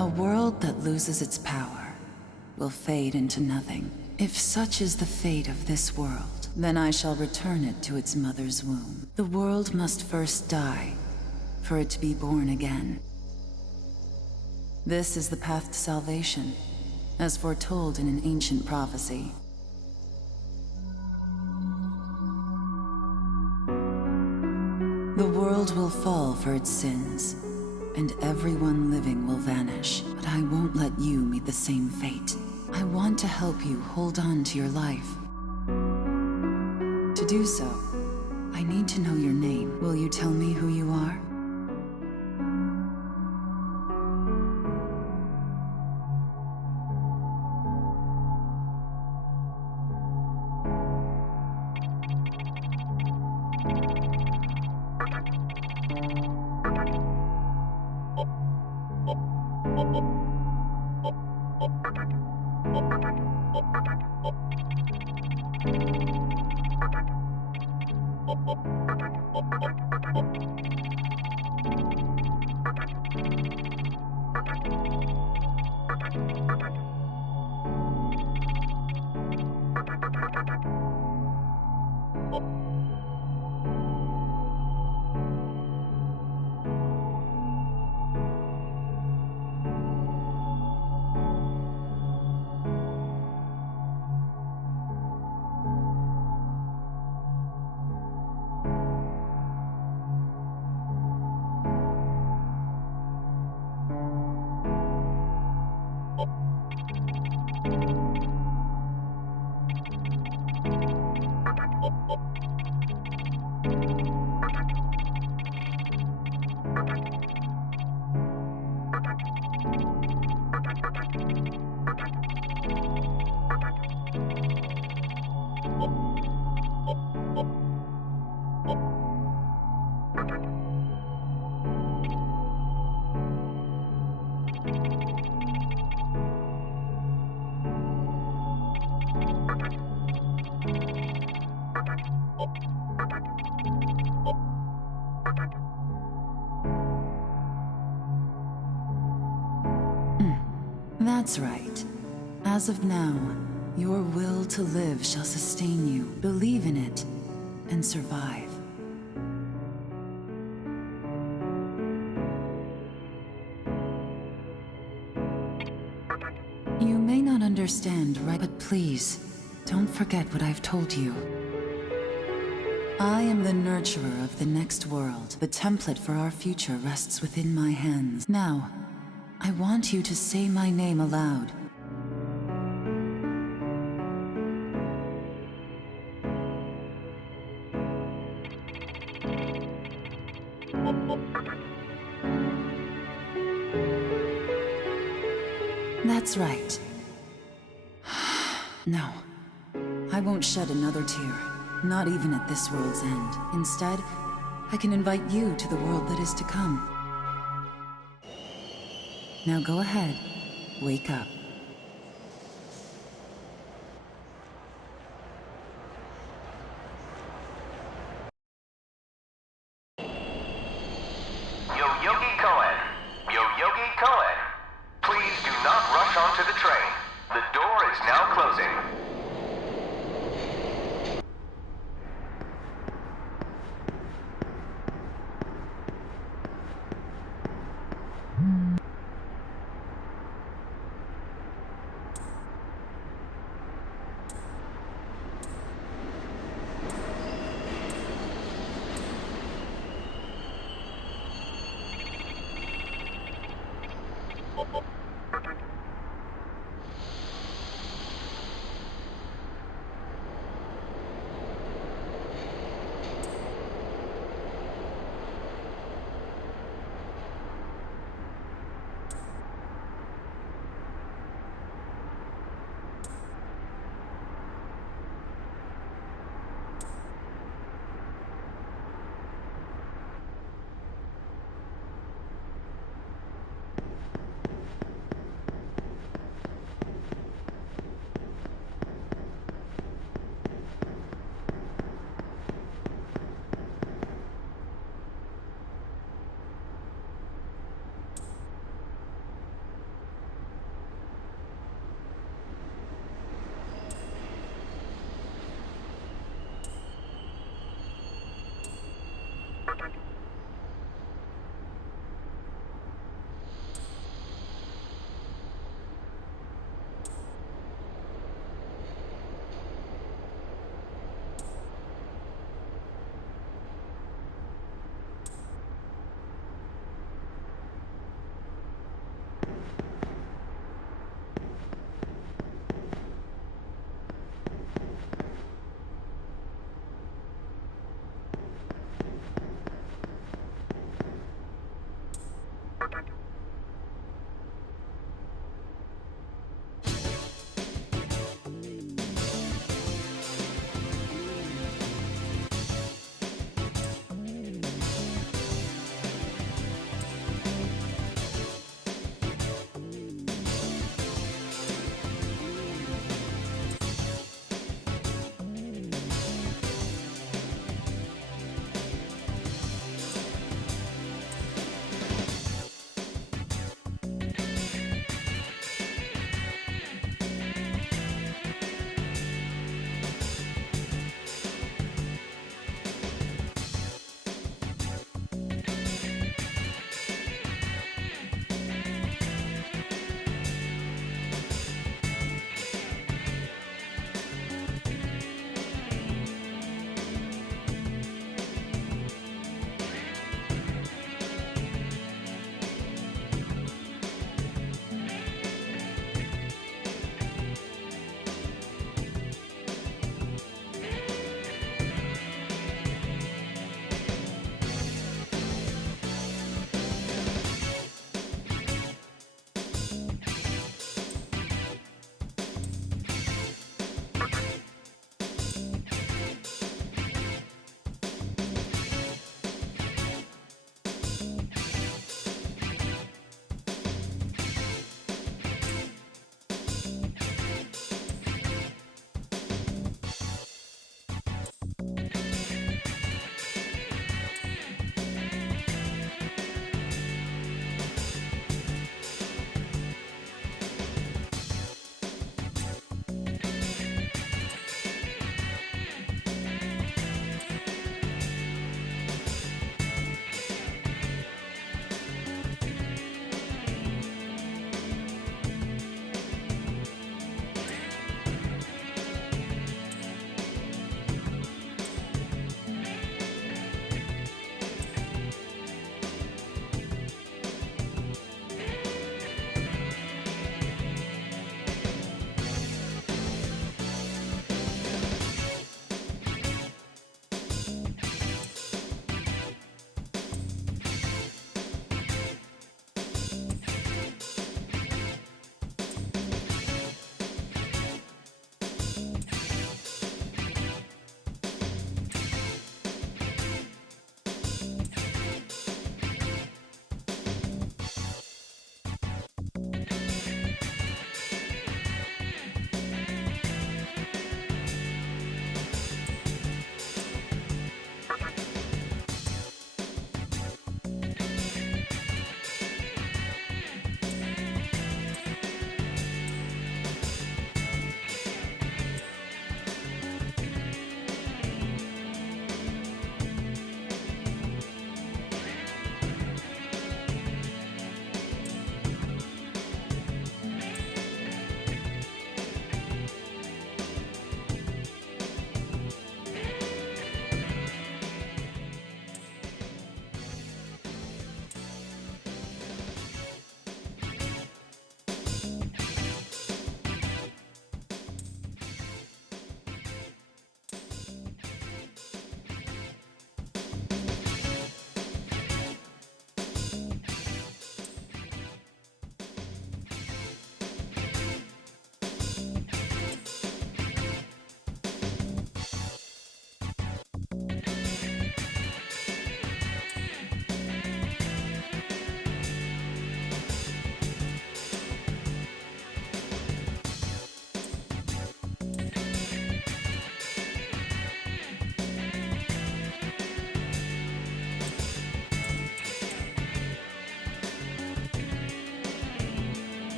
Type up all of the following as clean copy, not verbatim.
A world that loses its power will fade into nothing. If such is the fate of this world, then I shall return it to its mother's womb. The world must first die, for it to be born again. This is the path to salvation, as foretold in an ancient prophecy. The world will fall for its sins, and everyone living will vanish. But I won't let you meet the same fate. I want to help you hold on to your life. To do so, I need to know your name. Will you tell me who you are? That's right. As of now, your will to live shall sustain you. Believe in it, and survive. You may not understand, right? But please, don't forget what I've told you. I am the nurturer of the next world. The template for our future rests within my hands. Now, I want you to say my name aloud. That's right. No, I won't shed another tear, not even at this world's end. Instead, I can invite you to the world that is to come. Now go ahead, wake up. Yo-Yogi Koen! Yo-Yogi Koen! Please do not rush onto the train. The door is now closing.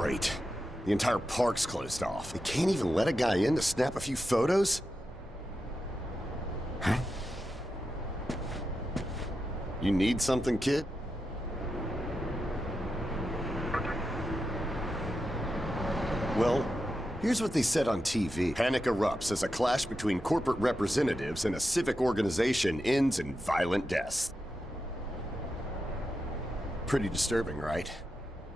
Great. The entire park's closed off. They can't even let a guy in to snap a few photos? Huh? You need something, kid? Well, here's what they said on TV. Panic erupts as a clash between corporate representatives and a civic organization ends in violent deaths. Pretty disturbing, right?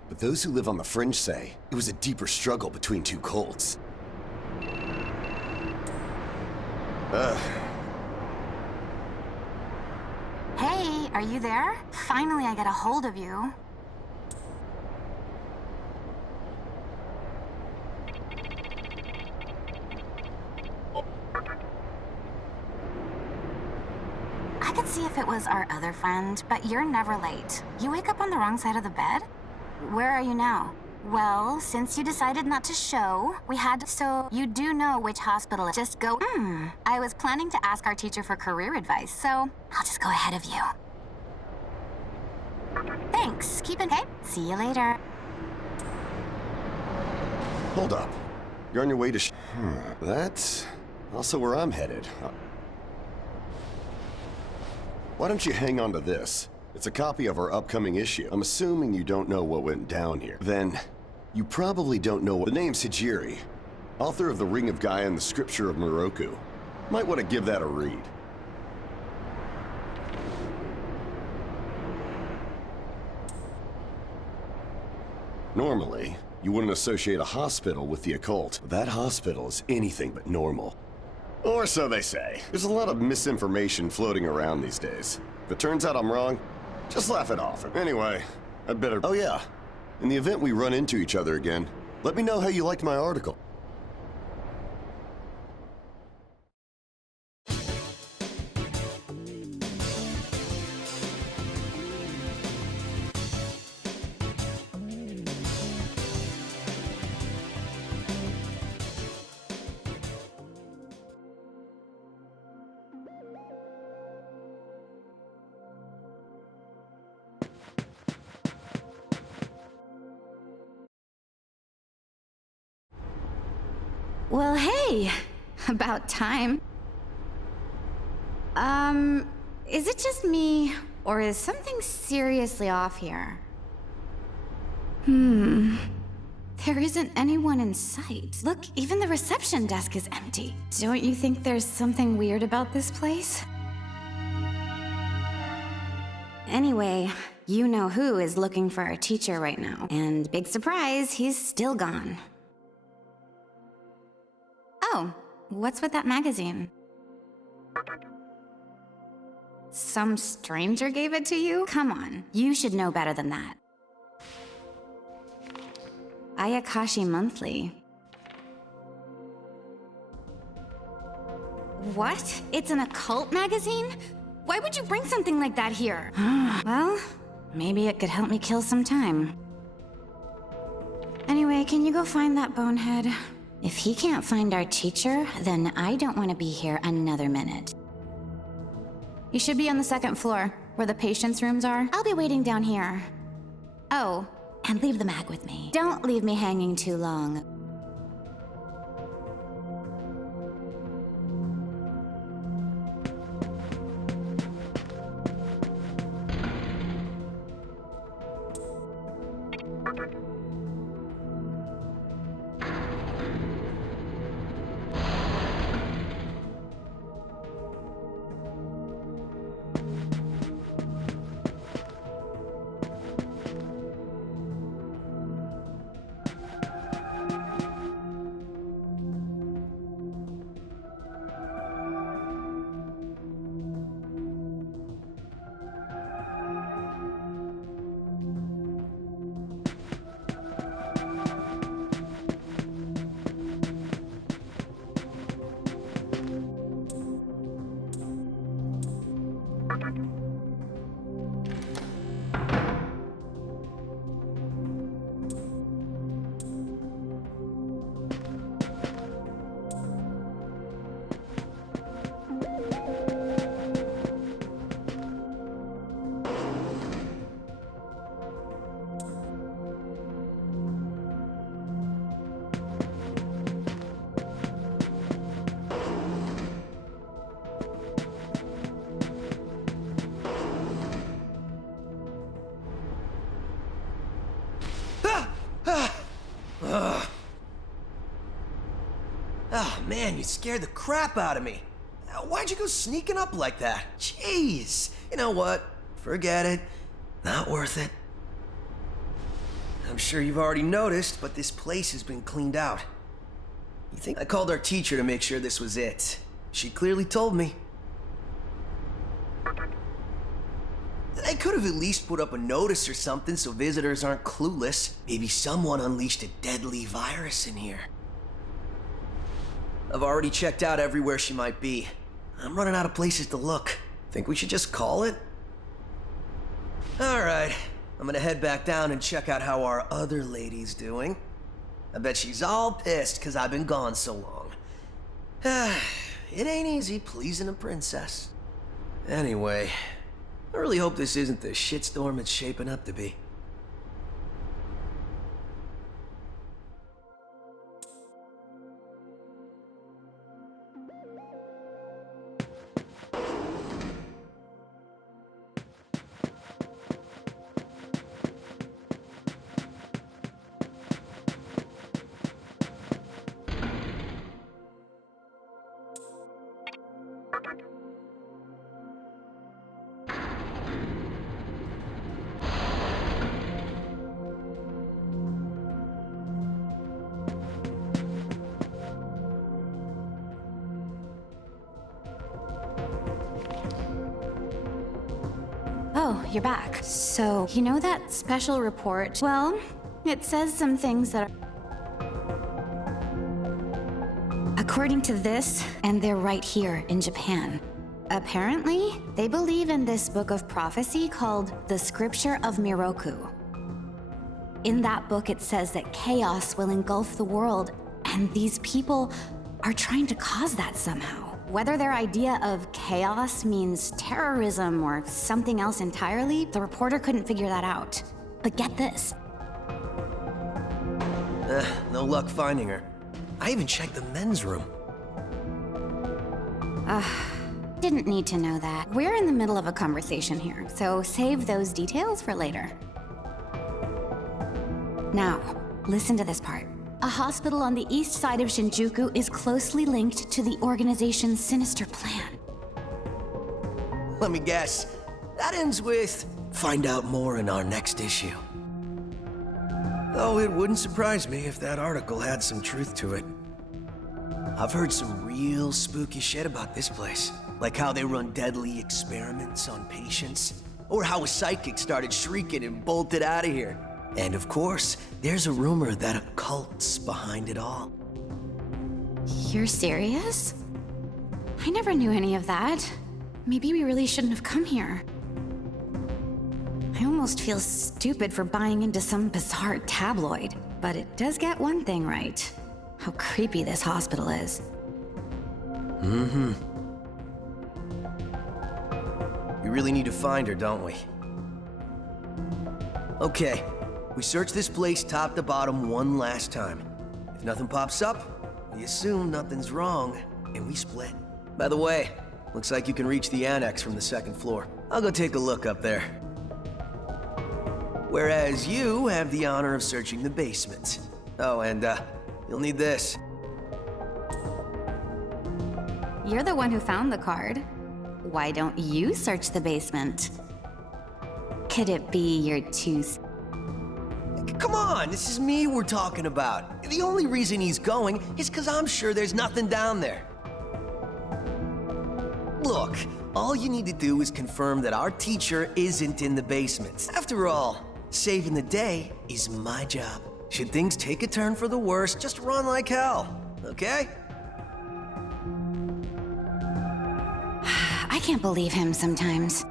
But those who live on the fringe say it was a deeper struggle between two cults. Hey, are you there? Finally, I get a hold of you. I could see if it was our other friend, but you're never late. You wake up on the wrong side of the bed? Where are you now? Well, since you decided not to show, we had to, so you do know which hospital. Just go, I was planning to ask our teacher for career advice, so I'll just go ahead of you. Thanks, keep it, okay? See you later. Hold up. You're on your way to That's also where I'm headed. Why don't you hang on to this? It's a copy of our upcoming issue. I'm assuming you don't know what went down here. Then, you probably don't know what... The name's Hijiri, author of The Ring of Gaia and the Scripture of Moroku. Might want to give that a read. Normally, you wouldn't associate a hospital with the occult. That hospital is anything but normal. Or so they say. There's a lot of misinformation floating around these days. If it turns out I'm wrong, just laugh it off. Anyway, I'd better... Oh yeah, in the event we run into each other again, let me know how you liked my article. Well, hey, about time. Is it just me, or is something seriously off here? There isn't anyone in sight. Look, even the reception desk is empty. Don't you think there's something weird about this place? Anyway, you know who is looking for our teacher right now. And big surprise, he's still gone. Oh, what's with that magazine? Some stranger gave it to you? Come on, you should know better than that. Ayakashi Monthly. What? It's an occult magazine? Why would you bring something like that here? Well, maybe it could help me kill some time. Anyway, can you go find that bonehead? If he can't find our teacher, then I don't want to be here another minute. You should be on the second floor, where the patients' rooms are. I'll be waiting down here. Oh, and leave the mag with me. Don't leave me hanging too long. Man, you scared the crap out of me. Why'd you go sneaking up like that? Jeez. You know what? Forget it. Not worth it. I'm sure you've already noticed, but this place has been cleaned out. You think I called our teacher to make sure this was it? She clearly told me. They could have at least put up a notice or something so visitors aren't clueless. Maybe someone unleashed a deadly virus in here. I've already checked out everywhere she might be. I'm running out of places to look. Think we should just call it? Alright, I'm gonna head back down and check out how our other lady's doing. I bet she's all pissed because I've been gone so long. It ain't easy pleasing a princess. Anyway, I really hope this isn't the shitstorm it's shaping up to be. Oh, you're back. So, you know that special report? Well, it says some things that are... According to this, and they're right here in Japan. Apparently, they believe in this book of prophecy called the Scripture of Miroku. In that book, it says that chaos will engulf the world, and these people are trying to cause that somehow. Whether their idea of chaos means terrorism or something else entirely, the reporter couldn't figure that out. But get this. No luck finding her. I even checked the men's room. Didn't need to know that. We're in the middle of a conversation here, so save those details for later. Now, listen to this part. A hospital on the east side of Shinjuku is closely linked to the organization's sinister plan. Let me guess. That ends with, find out more in our next issue. Though it wouldn't surprise me if that article had some truth to it. I've heard some real spooky shit about this place. Like how they run deadly experiments on patients. Or how a psychic started shrieking and bolted out of here. And of course, there's a rumor that a cult's behind it all. You're serious? I never knew any of that. Maybe we really shouldn't have come here. I almost feel stupid for buying into some bizarre tabloid, but it does get one thing right. How creepy this hospital is. Mm-hmm. We really need to find her, don't we? Okay, we search this place top to bottom one last time. If nothing pops up, we assume nothing's wrong, and we split. By the way, looks like you can reach the annex from the second floor. I'll go take a look up there. Whereas you have the honor of searching the basement. Oh, and you'll need this. You're the one who found the card. Why don't you search the basement? Could it be you're too... Come on, this is me we're talking about. The only reason he's going is because I'm sure there's nothing down there. Look, all you need to do is confirm that our teacher isn't in the basement. After all, saving the day is my job. Should things take a turn for the worse, just run like hell, okay? I can't believe him sometimes.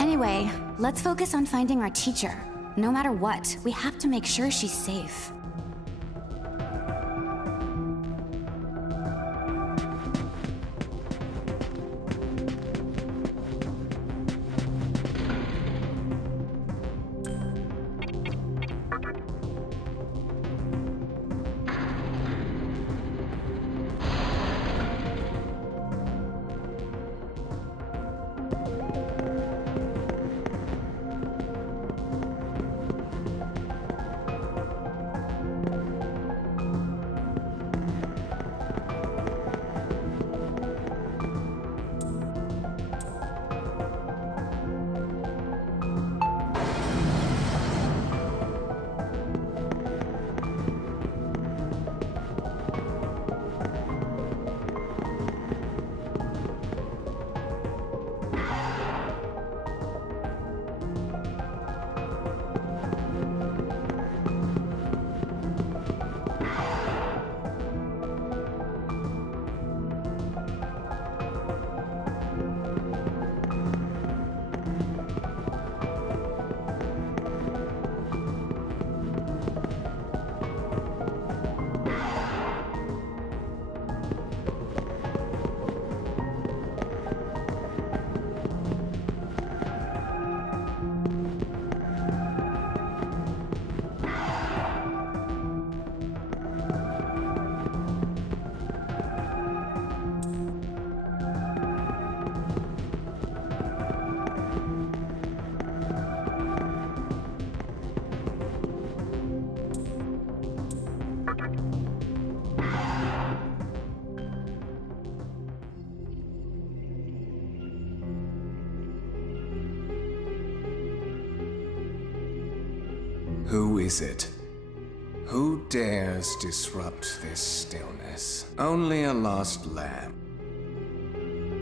Anyway, let's focus on finding our teacher. No matter what, we have to make sure she's safe. Who is it? Who dares disrupt this stillness? Only a lost lamb.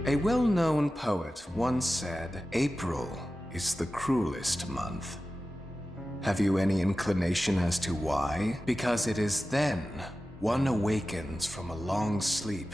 A well-known poet once said, April is the cruelest month. Have you any inclination as to why? Because it is then one awakens from a long sleep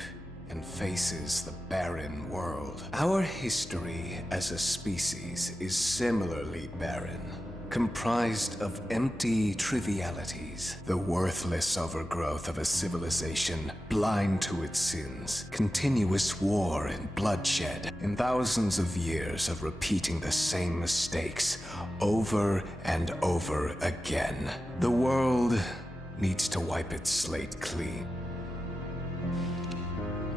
and faces the barren world. Our history as a species is similarly barren, comprised of empty trivialities, the worthless overgrowth of a civilization blind to its sins, continuous war and bloodshed, and thousands of years of repeating the same mistakes over and over again. The world needs to wipe its slate clean.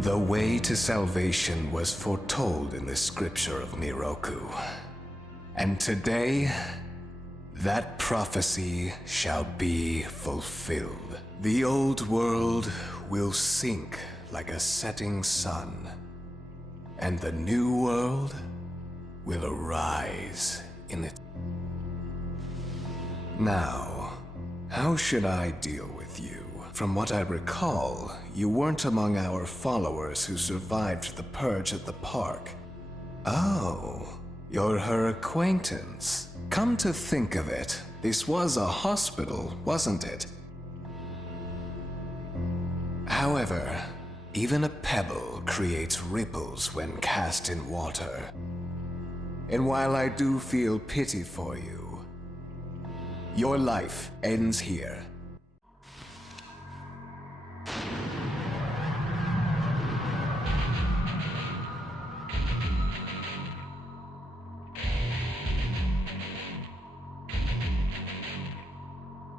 The way to salvation was foretold in the scripture of Miroku. And today, that prophecy shall be fulfilled. The old world will sink like a setting sun, and the new world will arise in it. Now, how should I deal with you? From what I recall, you weren't among our followers who survived the purge at the park. Oh, you're her acquaintance. Come to think of it, this was a hospital, wasn't it? However, even a pebble creates ripples when cast in water. And while I do feel pity for you, your life ends here.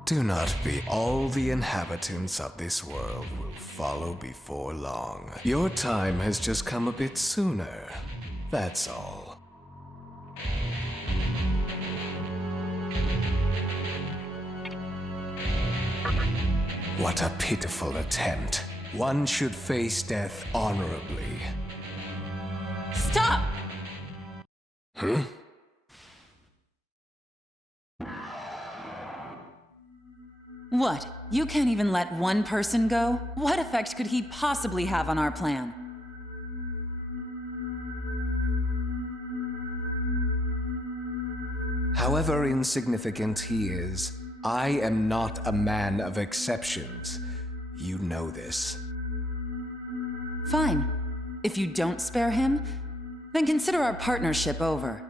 Do not be. All the inhabitants of this world will follow before long. Your time has just come a bit sooner. That's all. What a pitiful attempt. One should face death honorably. Stop! Huh? What? You can't even let one person go? What effect could he possibly have on our plan? However insignificant he is, I am not a man of exceptions. You know this. Fine. If you don't spare him, then consider our partnership over.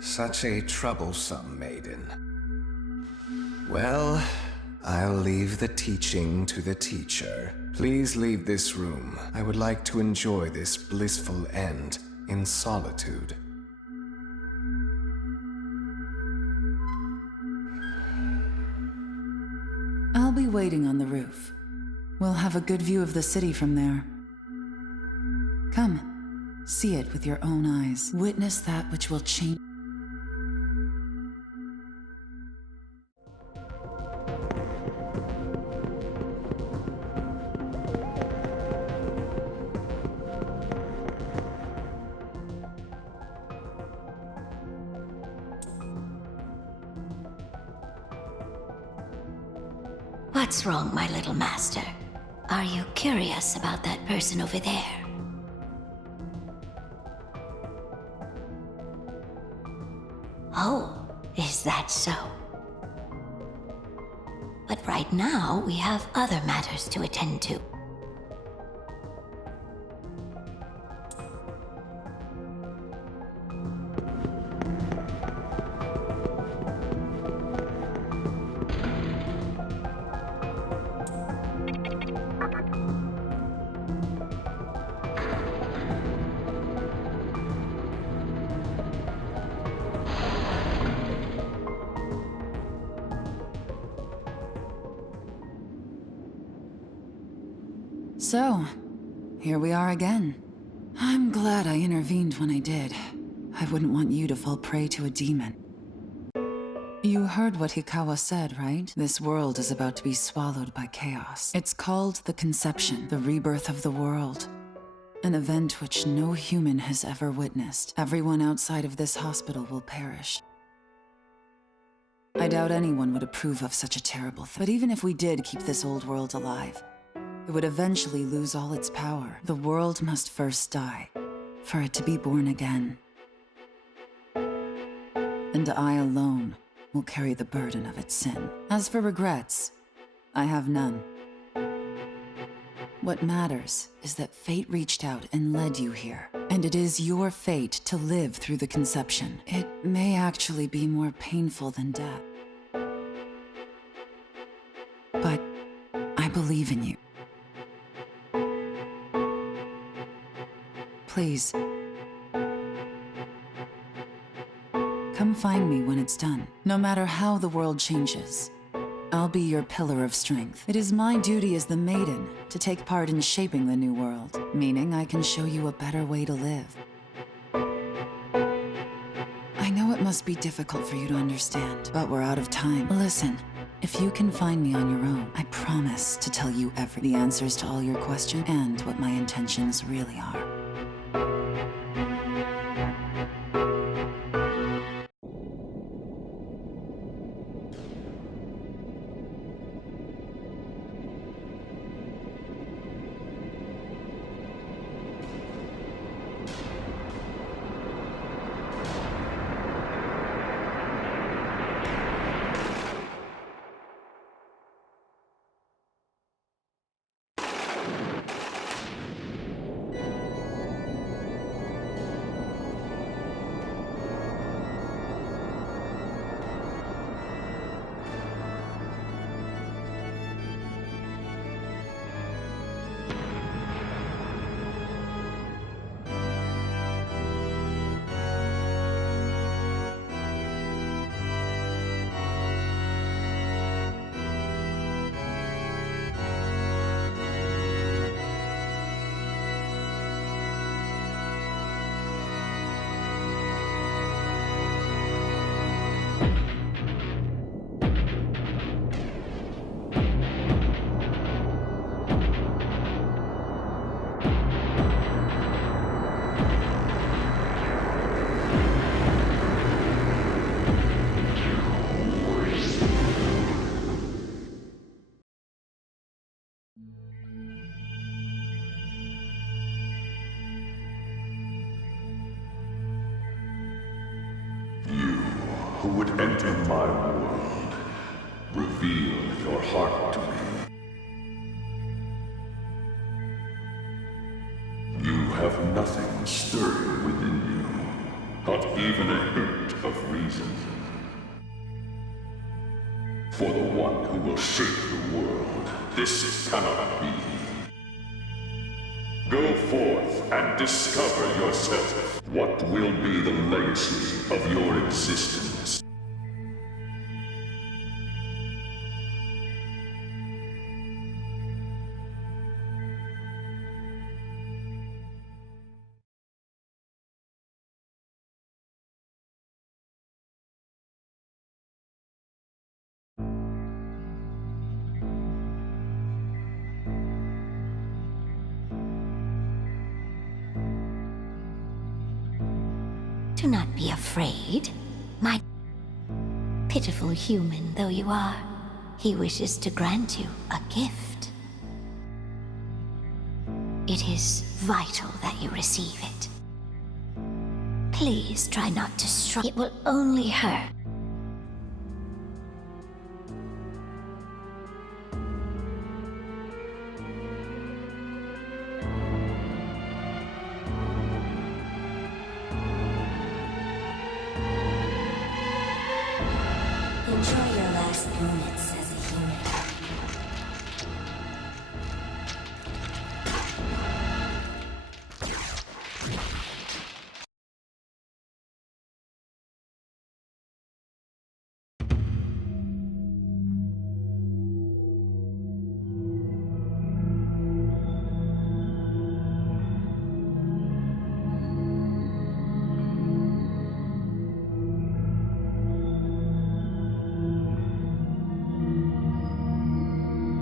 Such a troublesome maiden. Well, I'll leave the teaching to the teacher. Please leave this room. I would like to enjoy this blissful end in solitude. I'll be waiting on the roof. We'll have a good view of the city from there. Come, see it with your own eyes. Witness that which will change. What's wrong, my little master? Are you curious about that person over there? Oh, is that so? But right now, we have other matters to attend to. So, here we are again. I'm glad I intervened when I did. I wouldn't want you to fall prey to a demon. You heard what Hikawa said, right? This world is about to be swallowed by chaos. It's called the Conception, the rebirth of the world. An event which no human has ever witnessed. Everyone outside of this hospital will perish. I doubt anyone would approve of such a terrible thing. But even if we did keep this old world alive, it would eventually lose all its power. The world must first die, for it to be born again. And I alone will carry the burden of its sin. As for regrets, I have none. What matters is that fate reached out and led you here. And it is your fate to live through the conception. It may actually be more painful than death. But I believe in you. Please, come find me when it's done. No matter how the world changes, I'll be your pillar of strength. It is my duty as the maiden to take part in shaping the new world, meaning I can show you a better way to live. I know it must be difficult for you to understand, but we're out of time. Listen, if you can find me on your own, I promise to tell you the answers to all your questions and what my intentions really are. Who would enter my world, reveal your heart to me. You have nothing stirring within you, not even a hint of reason. For the one who will shape the world, this cannot be. Go forth and discover yourself. What will be the legacy of your existence? Do not be afraid, my pitiful human though you are. He wishes to grant you a gift. It is vital that you receive it. Please try not to strike. It will only hurt. Enjoy your last moments as a human.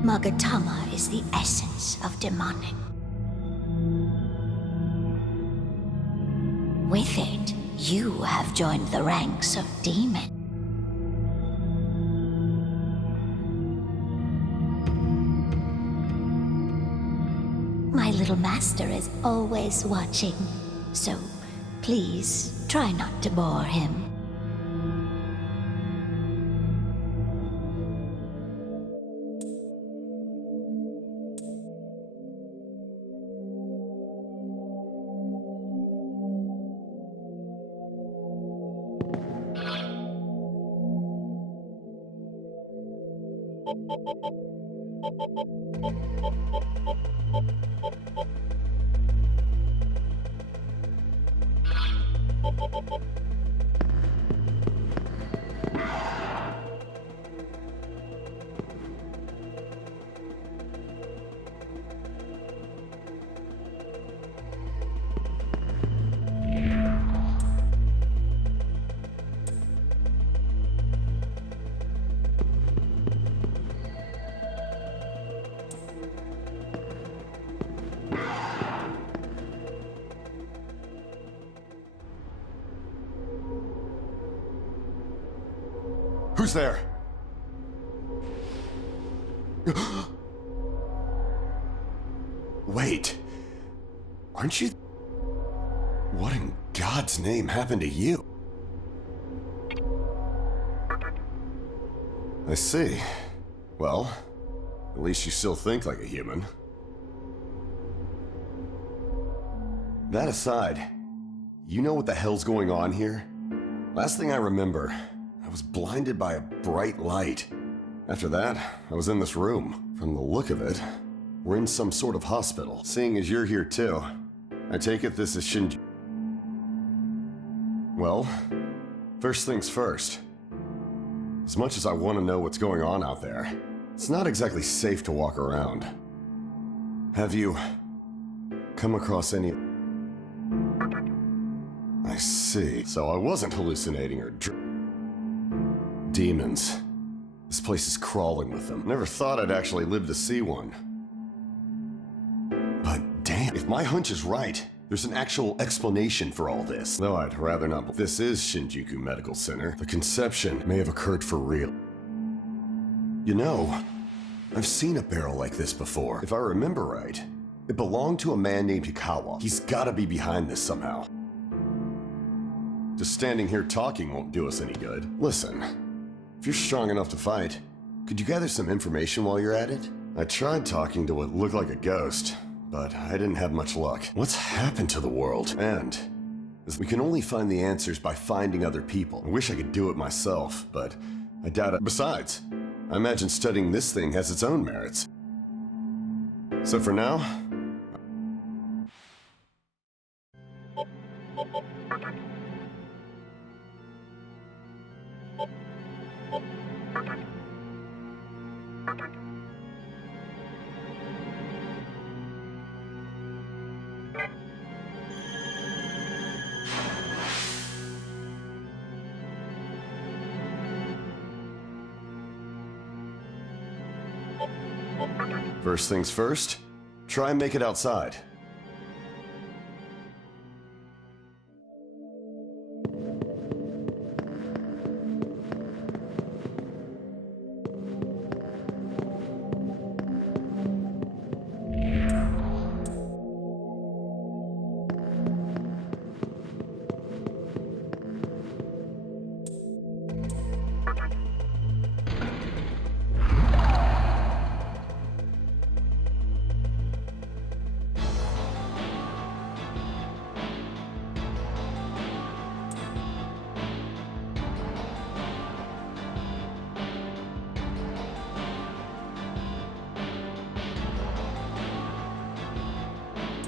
Magatama is the essence of demonic. With it, you have joined the ranks of demons. My little master is always watching, so please try not to bore him. Who's there? Wait. Aren't you... What in God's name happened to you? I see. Well, at least you still think like a human. That aside, you know what the hell's going on here? Last thing I remember, I was blinded by a bright light. After that, I was in this room. From the look of it, we're in some sort of hospital. Seeing as you're here too, I take it this is Shin... Well, first things first. As much as I want to know what's going on out there, it's not exactly safe to walk around. Have you come across any... I see. So I wasn't hallucinating or demons. This place is crawling with them. Never thought I'd actually live to see one. But damn, if my hunch is right, there's an actual explanation for all this. Though I'd rather not. This is Shinjuku Medical Center. The conception may have occurred for real. You know, I've seen a barrel like this before. If I remember right, it belonged to a man named Hikawa. He's gotta be behind this somehow. Just standing here talking won't do us any good. Listen, if you're strong enough to fight, could you gather some information while you're at it? I tried talking to what looked like a ghost, but I didn't have much luck. What's happened to the world? And we can only find the answers by finding other people. I wish I could do it myself, but I doubt it. Besides, I imagine studying this thing has its own merits. So for now, first things first, try and make it outside.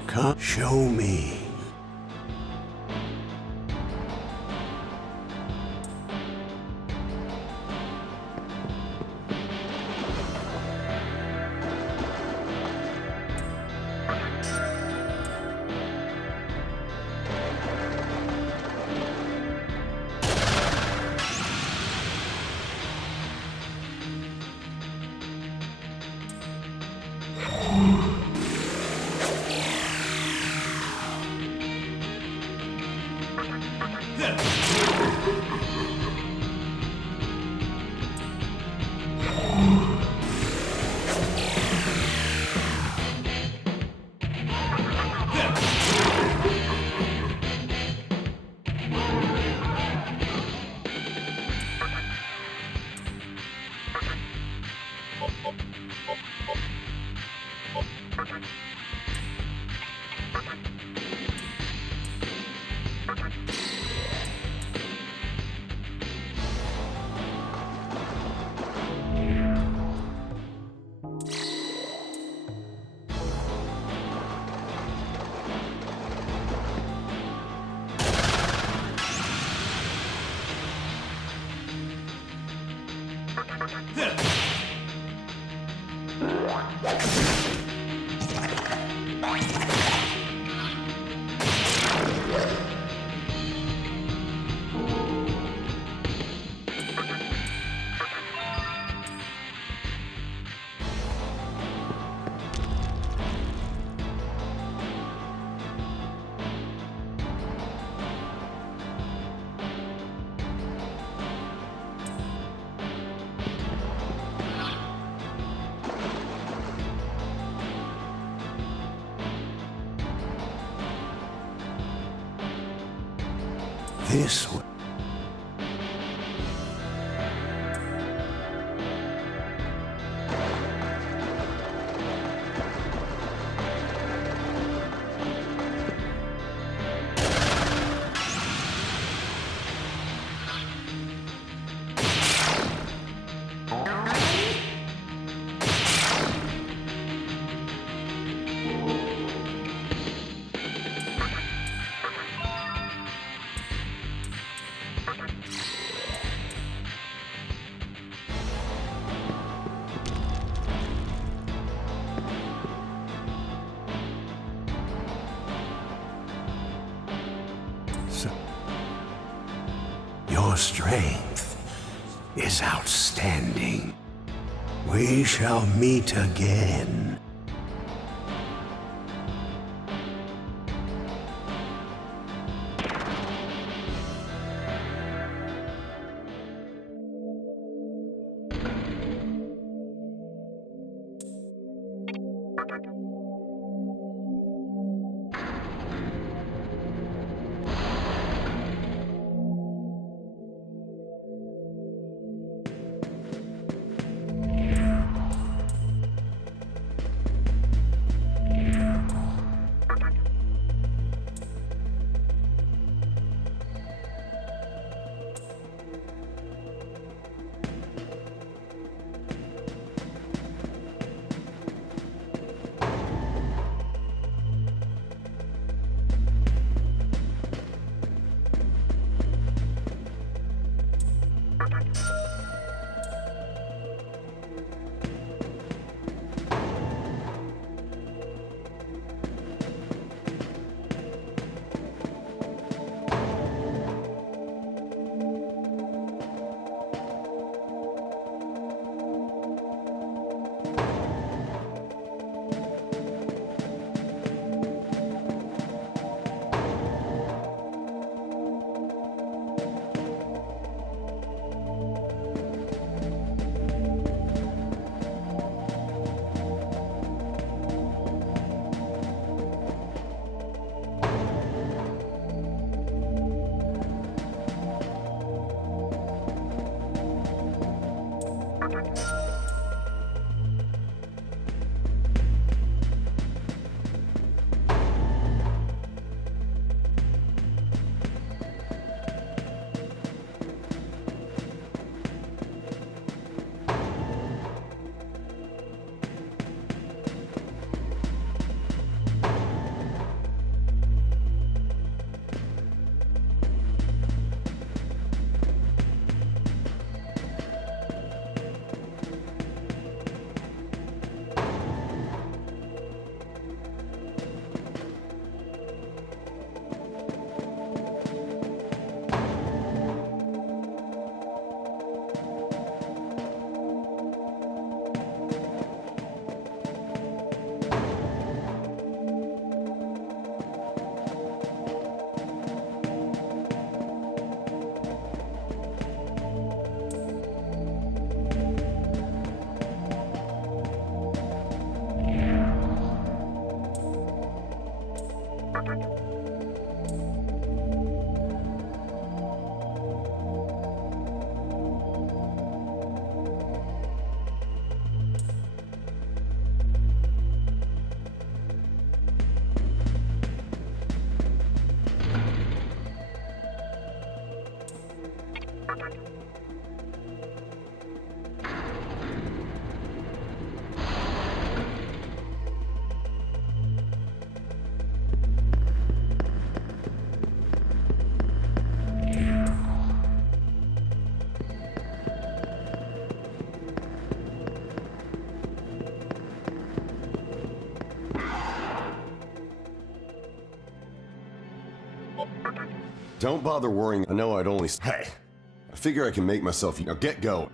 Come show me. This way. Your strength is outstanding. We shall meet again. Don't bother worrying. I know I'd only... Hey, I figure I can make myself... Now get going.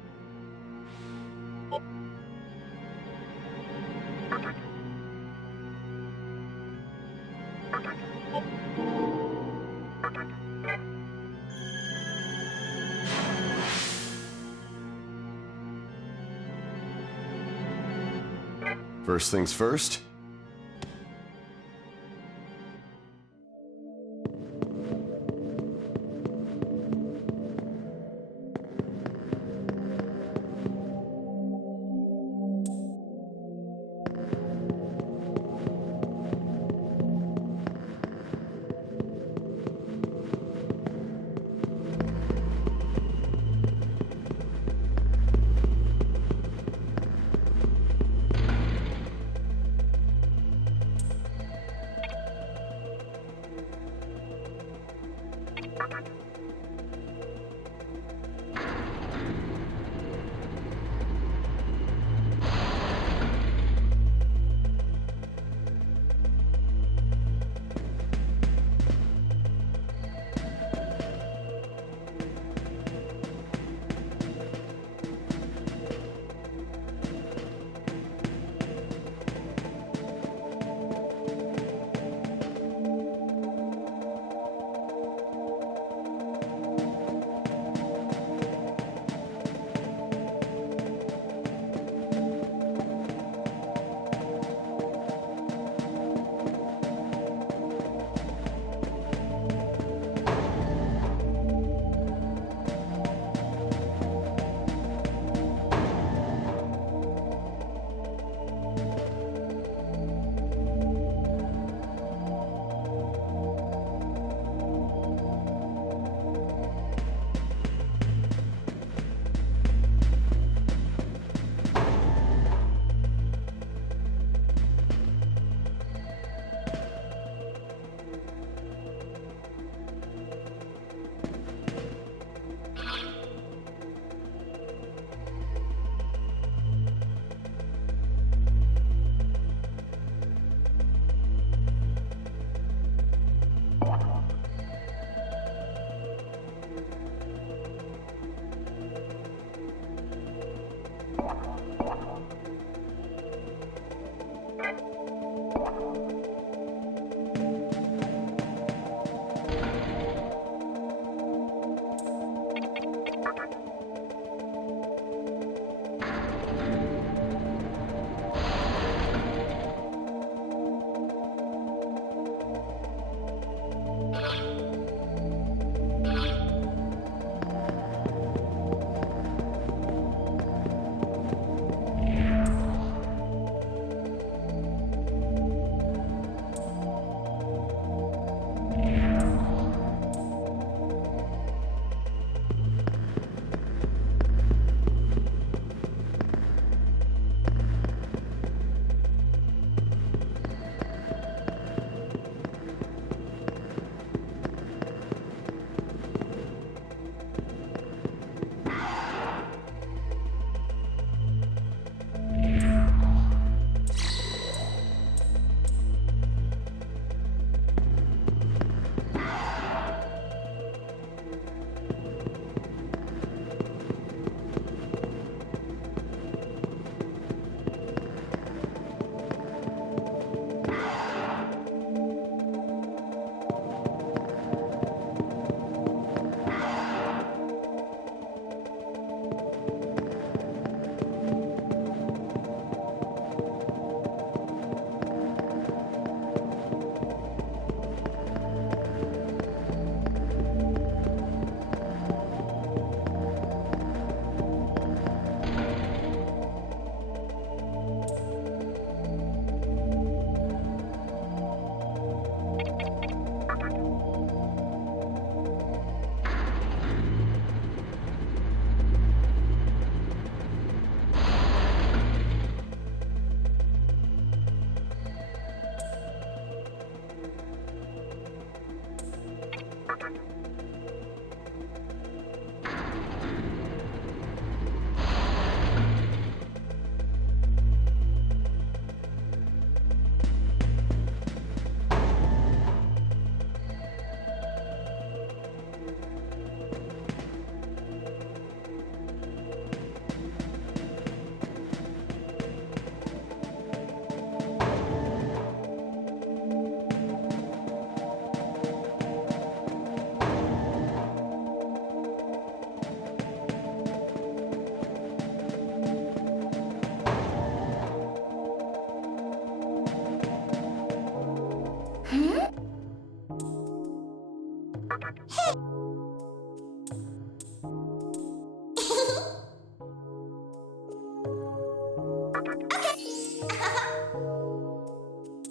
First things first.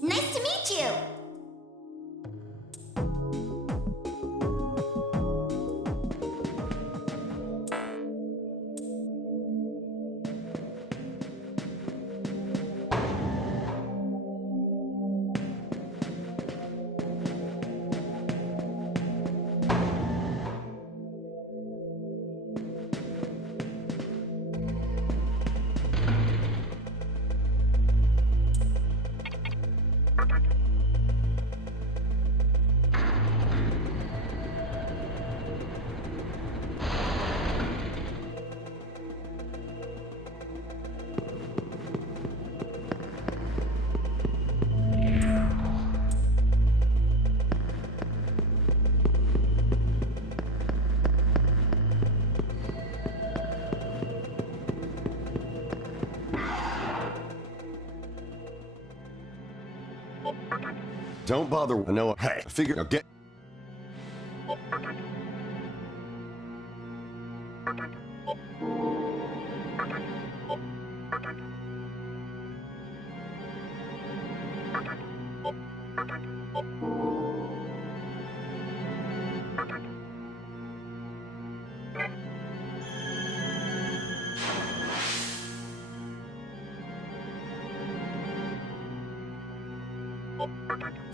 Nice to meet you! Don't bother. No, hey, figure. Now get.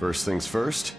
First things first.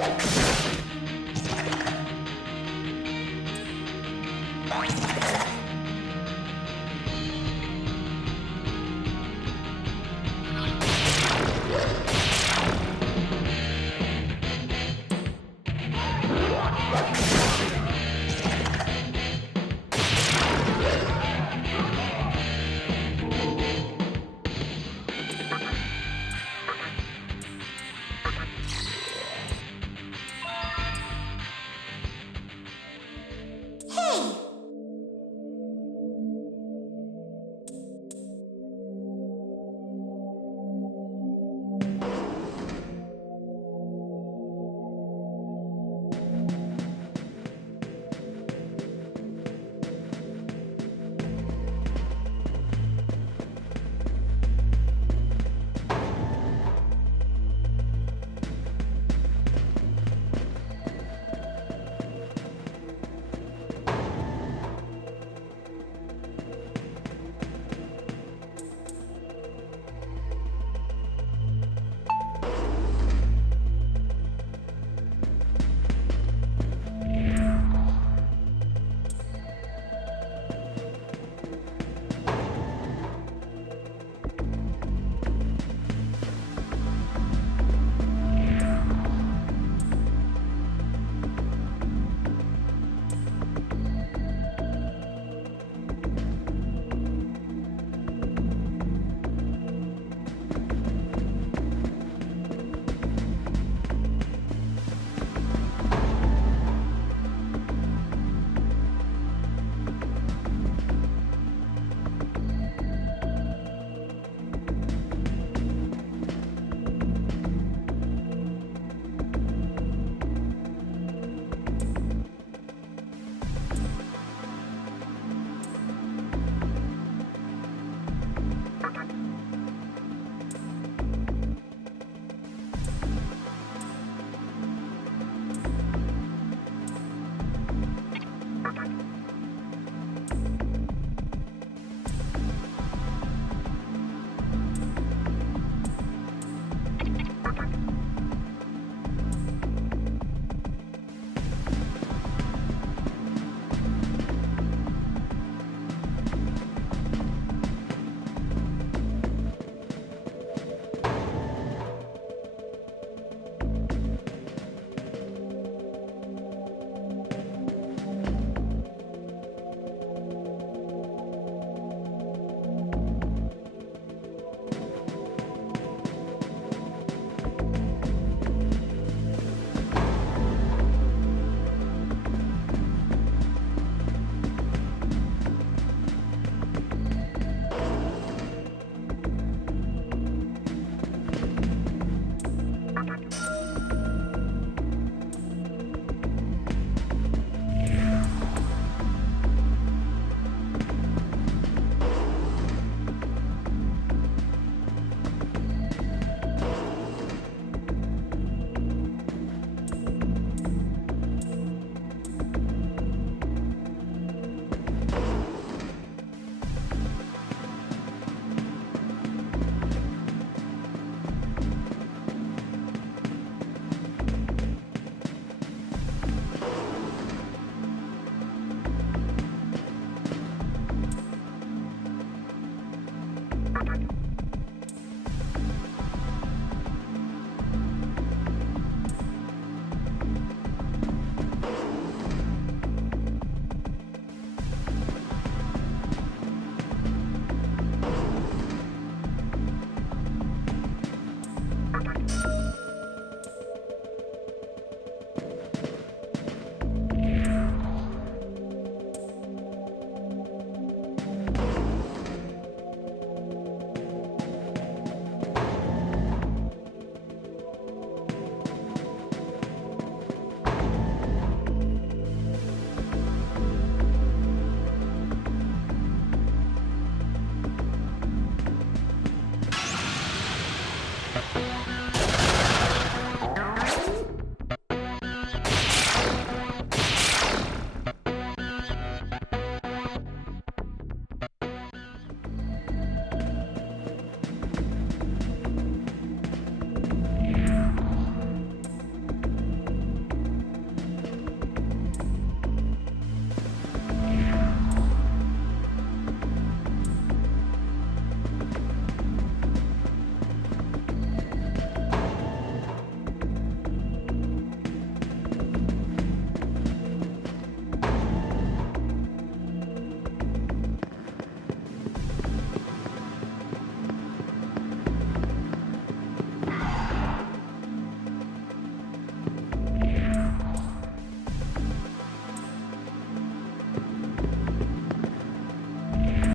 What?